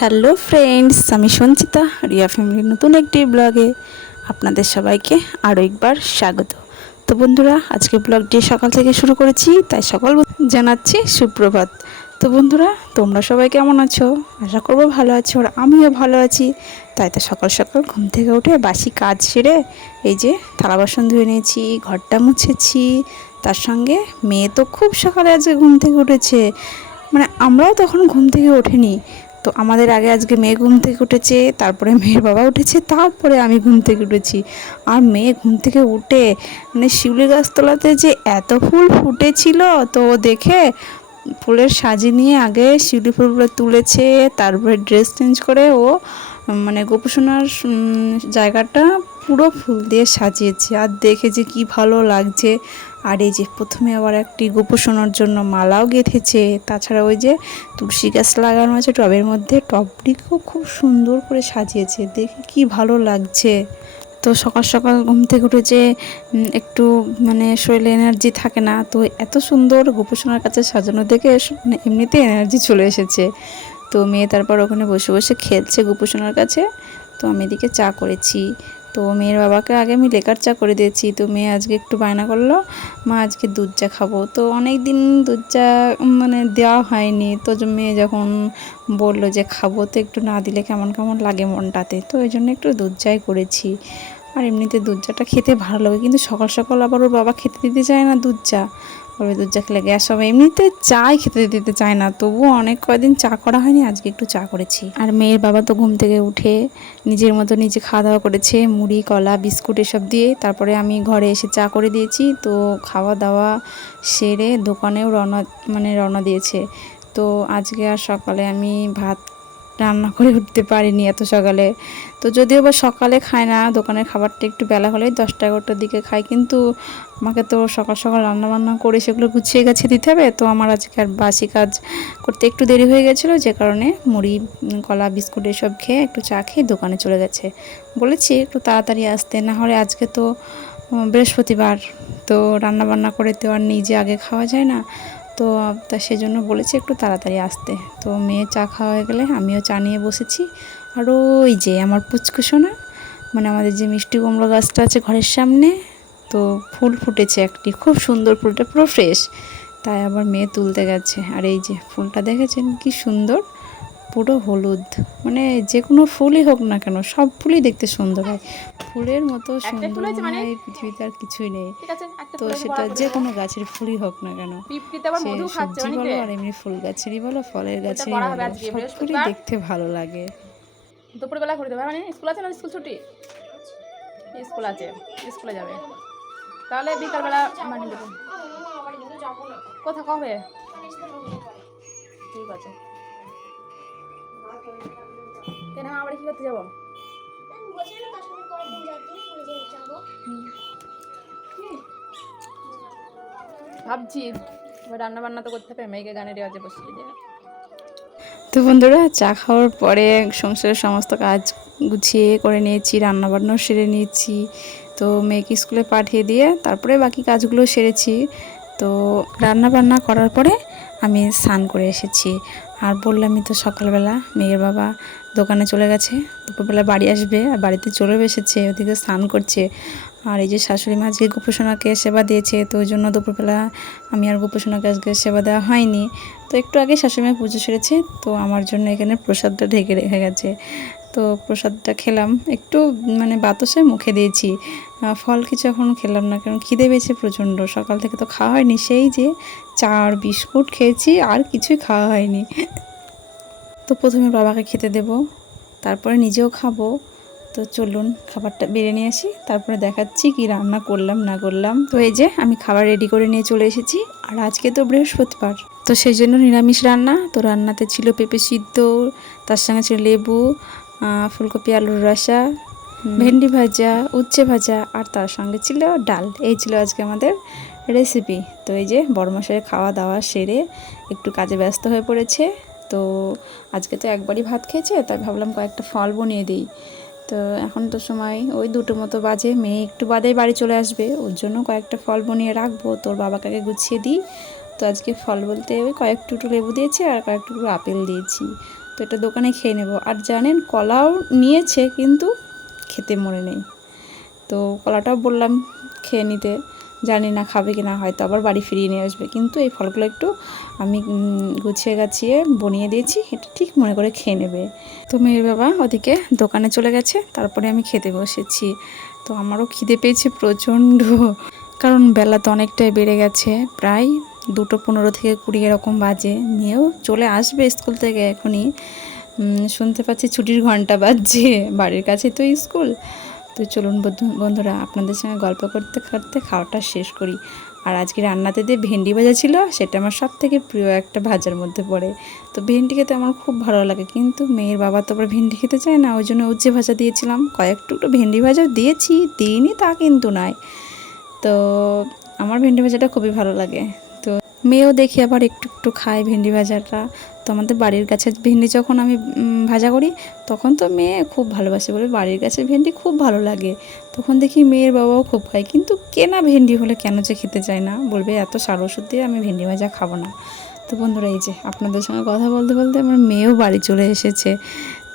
Hello friends, আমি সঞ্চিতা, রিয়া ফ্যামিলির নতুন একটি ব্লগে আপনাদের সবাইকে আরও একবার স্বাগত। তো বন্ধুরা, আজকে ব্লগটি সকাল থেকে শুরু করেছি, তাই সকাল জানাচ্ছি সুপ্রভাত। তো বন্ধুরা, তোমরা সবাই কেমন আছো? আশা করব ভালো আছো, আর আমিও ভালো আছি। তাই তো সকাল সকাল ঘুম থেকে উঠে বাসি কাজ সেরে এই যে থালা বাসন ধুয়ে নিয়েছি, ঘরটা মুছেছি। তার সঙ্গে মেয়ে তো খুব সকালে আজকে ঘুম থেকে উঠেছে। মানে আমরাও তখন ঘুম থেকে ওঠেনি। তো আমাদের আগে আজকে মেয়ে ঘুম থেকে উঠেছে, তারপরে মেয়ের বাবা উঠেছে, তারপরে আমি ঘুম থেকে উঠেছি। আর মেয়ে ঘুম থেকে উঠে মানে শিউলি গাছতলাতে যে এত ফুল ফুটেছিল, তো দেখে ফুলের সাজি নিয়ে আগে শিউলি ফুলগুলো তুলেছে, তারপরে ড্রেস চেঞ্জ করে ও মানে গোপোষণার জায়গাটা পুরো ফুল দিয়ে সাজিয়েছে। আর দেখে যে কি ভালো লাগছে। আর এই যে প্রথমে আবার একটি গোপোষণার জন্য মালাও গেঁথেছে। তাছাড়া ওই যে তুলসী গাছ লাগানো আছে টবের মধ্যে, টবটিকেও খুব সুন্দর করে সাজিয়েছে। দেখে কি ভালো লাগছে। তো সকাল সকাল ঘুম থেকে উঠেছে একটু মানে শরীরে এনার্জি থাকে না, তো এত সুন্দর গোপোষণার কাছে সাজানো দেখে মানে এমনিতে এনার্জি চলে এসেছে। তো মেয়ে তারপর ওখানে বসে বসে খেলছে গোপোষণার কাছে। তো আমি এদিকে চা করেছি। তো মেয়ের বাবাকে আগে আমি লেকার চা করে দিয়েছি। তো মেয়ে আজকে একটু বায়না করল, মা, আজকে দুধ চা খাব। তো অনেক দিন দুধ চা মানে দেওয়া হয়নি। তো মেয়ে যখন বলল যে, খাব তো একটু না দিলে কেমন কেমন লাগে মনটাতে। তো ওই জন্য একটু দুধ চাই করেছি। আর এমনিতে দুধ চাটা খেতে ভালো লাগে। কিন্তু সকাল সকাল আবার ওর বাবা খেতে দিতে চায় না দুধ চা। ওই দুধ চা খেলে গ্যাস হবে। এমনিতে চাই খেতে দিতে চায় না। তবুও অনেক কয়দিন চা করা হয়নি, আজকে একটু চা করেছি। আর মেয়ের বাবা তো ঘুম থেকে উঠে নিজের মতো নিজে খাওয়া দাওয়া করেছে। মুড়ি, কলা, বিস্কুট এসব দিয়ে তারপরে আমি ঘরে এসে চা করে দিয়েছি। তো খাওয়া দাওয়া সেরে দোকানেও রওনা মানে রওনা দিয়েছে। তো আজকে আর সকালে আমি ভাত রান্না করে উঠতে পারিনি এত সকালে। তো যদিও বা সকালে খায় না, দোকানের খাবারটা একটু বেলা হলেই দশটা এগারোটার দিকে খায়, কিন্তু আমাকে তো সকাল সকাল রান্না বান্না করে সেগুলো গুছিয়ে গেছে দিতে হবে। তো আমার আজকে আর বাসি কাজ করতে একটু দেরি হয়ে গেছিল, যে কারণে মুড়ি কলা, বিস্কুট এসব খেয়ে একটু চা খেয়ে দোকানে চলে গেছে। বলেছি একটু তাড়াতাড়ি আসতে, না হলে আজকে তো বৃহস্পতিবার। তো রান্না বান্না করে তো আর নিজে আগে খাওয়া যায় না। তো তা সেজন্য বলেছি একটু তাড়াতাড়ি আসতে। তো মেয়ে চা খাওয়া হয়ে গেলে আমিও চা নিয়ে বসেছি। আর ওই যে আমার পুচকুসোনা মানে আমাদের যে মিষ্টি কুমড়ো গাছটা আছে ঘরের সামনে, তো ফুল ফুটেছে একটি। খুব সুন্দর ফুলটা, পুরো ফ্রেশ তাই আবার মেয়ে তুলতে গেছে। আর এই যে ফুলটা দেখেছেন কি সুন্দর? পুরো হলুদ। মানে যে কোনো ফুলই হোক না কেন সব ফুলই দেখতে সুন্দর হয়। ফুলের মতো সুন্দর মনে? পৃথিবীতে আর কিছুই নেই। তো সেটা যে কোনো গাছের ফুলই হোক না কেন। সবজি বলো আর এমনি ফুল গাছেরই বলো ফলের গাছেরই বলো সব ফুলই দেখতে ভালো লাগে। দুপুরবেলা করে দেবে মানে স্কুল আছে না স্কুল ছুটি? স্কুল আছে স্কুলে যাবে। তাহলে বিকালবেলা মানে দেবো কোথা কবে? ঠিক আছে। কেন আমার কি করতে যাব? ভাবছি রান্না বান্না তো করতে হবে মেয়েকে গানের রেওয়াজে বসিয়ে তো বন্ধুরা চা খাওয়ার পরে সংসারের সমস্ত কাজ গুছিয়ে করে নিয়েছি রান্নাবান্নাও সেরে নিয়েছি। তো মেয়েকে স্কুলে পাঠিয়ে দিয়ে তারপরে বাকি কাজগুলো সেরেছি। তো রান্না বান্না করার পরে আমি স্নান করে এসেছি। আর বললামই তো সকালবেলা, মেয়ের বাবা দোকানে চলে গেছে, দুপুরবেলা বাড়ি আসবে আর বাড়িতে চলে এসেছে, ওদিকে স্নান করছে। আর এই যে শাশুড়ি মা আজকে গোপোষণাকে সেবা দিয়েছে, তো ওই জন্য দুপুরবেলা আমি আর গোপোষণাকে আজকে সেবা দেওয়া হয়নি। তো একটু আগে শাশুড়ি মা পুজো সেরেছে, তো আমার জন্য এখানে প্রসাদটা ঢেকে রেখে গেছে। তো প্রসাদটা খেলাম। একটু মানে বাতাসে মুখে দিয়েছি। ফল কিছু এখন খেলাম না, কারণ খিদে পেয়েছে প্রচণ্ড। সকাল থেকে তো খাওয়া হয়নি, সেই যে চা আর বিস্কুট খেয়েছি, আর কিছুই খাওয়া হয়নি। তো প্রথমে বাবাকে খেতে দেব, তারপরে নিজেও খাব। তো চলুন, খাবারটা বেড়ে নিয়ে আসি, তারপরে দেখাচ্ছি কি রান্না করলাম, না করলাম। তো এই যে, আমি খাবার রেডি করে নিয়ে চলে এসেছি, আর আজকে তো বৃহস্পতিবার। তো সেই জন্য নিরামিষ রান্না, তো রান্নাতে ছিল পেঁপে সিদ্ধ, তার সঙ্গে ছিল লেবু ফুলকপি, আলুর রসা, ভেন্ডি ভাজা, উচ্ছে ভাজা আর তার সঙ্গে ছিল ডাল। এই ছিল আজকে আমাদের রেসিপি তো এই যে বড় মশাইয়ের খাওয়া দাওয়া সেরে একটু কাজে ব্যস্ত হয়ে পড়েছে, তো আজকে তো একবারই ভাত খেয়েছে, তাই ভাবলাম কয়েকটা ফল বনিয়ে দিই। তো এখন তো সময় ওই দুটো মতো বাজে, মেয়ে একটু বাদে বাড়ি চলে আসবে, ওর জন্য কয়েকটা ফল বনিয়ে রাখব, তোর বাবাকে গুছিয়ে দিই। তো আজকে ফল বলতে ওই কয়েক টুকরো লেবু দিয়েছি আর কয়েক আপেল দিয়েছি। তো এটা দোকানে খেয়ে নেব। আর জানেন, কলাও নিয়েছে কিন্তু খেতে মনে নেই। তো কলাটাও বললাম খেয়ে নিতে। জানি না খাবে কি না হয়তো আবার বাড়ি ফিরিয়ে নিয়ে আসবে। কিন্তু এই ফলগুলো একটু আমি গুছিয়ে গাছিয়ে বনিয়ে দিয়েছি, এটা ঠিক মনে করে খেয়ে নেবে। তো মেয়ের বাবা ওদিকে দোকানে চলে গেছে, তারপরে আমি খেতে বসেছি। তো আমারও খিদে পেয়েছে প্রচণ্ড। কারণ বেলা তো অনেকটাই বেড়ে গেছে, প্রায় দুটো পনেরো থেকে কুড়ি এরকম বাজে। নিয়েও চলে আসবে স্কুল থেকে এখনই। শুনতে পাচ্ছি ছুটির ঘণ্টা বাজছে। বাড়ির কাছে তো স্কুল। তো চলুন বন্ধু- বন্ধুরা, আপনাদের সঙ্গে গল্প করতে করতে খাওয়াটা শেষ করি। আর আজকে রান্নাতে দিয়ে ভেন্ডি ভাজা ছিল, সেটা আমার সব থেকে প্রিয় একটা ভাজার মধ্যে পড়ে। তো ভেন্ডি খেতে আমার খুব ভালো লাগে। কিন্তু মেয়ের বাবা তো আবার ভেন্ডি খেতে চায় না, ওই জন্য উচ্ছে ভাজা দিয়েছিলাম কয়েক টুকরো ভেন্ডি ভাজা দিয়েছি, দিইনি তা কিন্তু নয়। তো আমার ভেন্ডি ভাজাটা খুবই ভালো লাগে। মেয়েও দেখি আবার একটু একটু খায় ভেন্ডি ভাজাটা। তো আমাদের বাড়ির গাছের ভেন্ডি যখন আমি ভাজা করি, তখন তো মেয়ে খুব ভালোবাসে বলে, বাড়ির গাছের ভেন্ডি খুব ভালো লাগে। তখন দেখি মেয়ের বাবাও খুব খায়। কিন্তু কেনা ভেন্ডি হলে কেন যে খেতে চায় না? বলবে, এত সার ওষুধ দিয়ে আমি ভেন্ডি ভাজা খাব না। তো বন্ধুরা, এই যে আপনাদের সঙ্গে কথা বলতে বলতে আমার মেয়েও বাড়ি চলে এসেছে।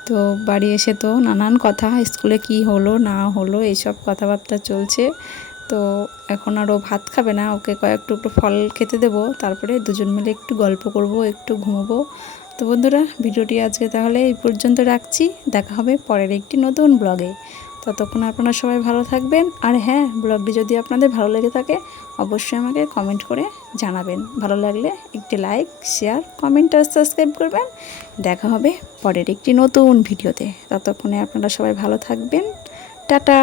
তো বাড়ি এসে তো নানান কথা, স্কুলে কি হলো, না হলো, এইসব কথাবার্তা চলছে। তো এখন আরও ভাত খাবে না, ওকে কয়েক টুকরো ফল খেতে দেবো, তারপরে দুজন মিলে একটু গল্প করব, একটু ঘুমোবো। তো বন্ধুরা, ভিডিওটি আজকে তাহলে এই পর্যন্ত রাখছি, দেখা হবে পরের একটি নতুন ব্লগে। ততক্ষণ আপনারা সবাই ভালো থাকবেন, আর হ্যাঁ ব্লগটি যদি আপনাদের ভালো লেগে থাকে, অবশ্যই আমাকে কমেন্ট করে জানাবেন। ভালো লাগলে একটি লাইক, শেয়ার, কমেন্ট আর সাবস্ক্রাইব করবেন। দেখা হবে পরের একটি নতুন ভিডিওতে। ততক্ষণে আপনারা সবাই ভালো থাকবেন। টাটা!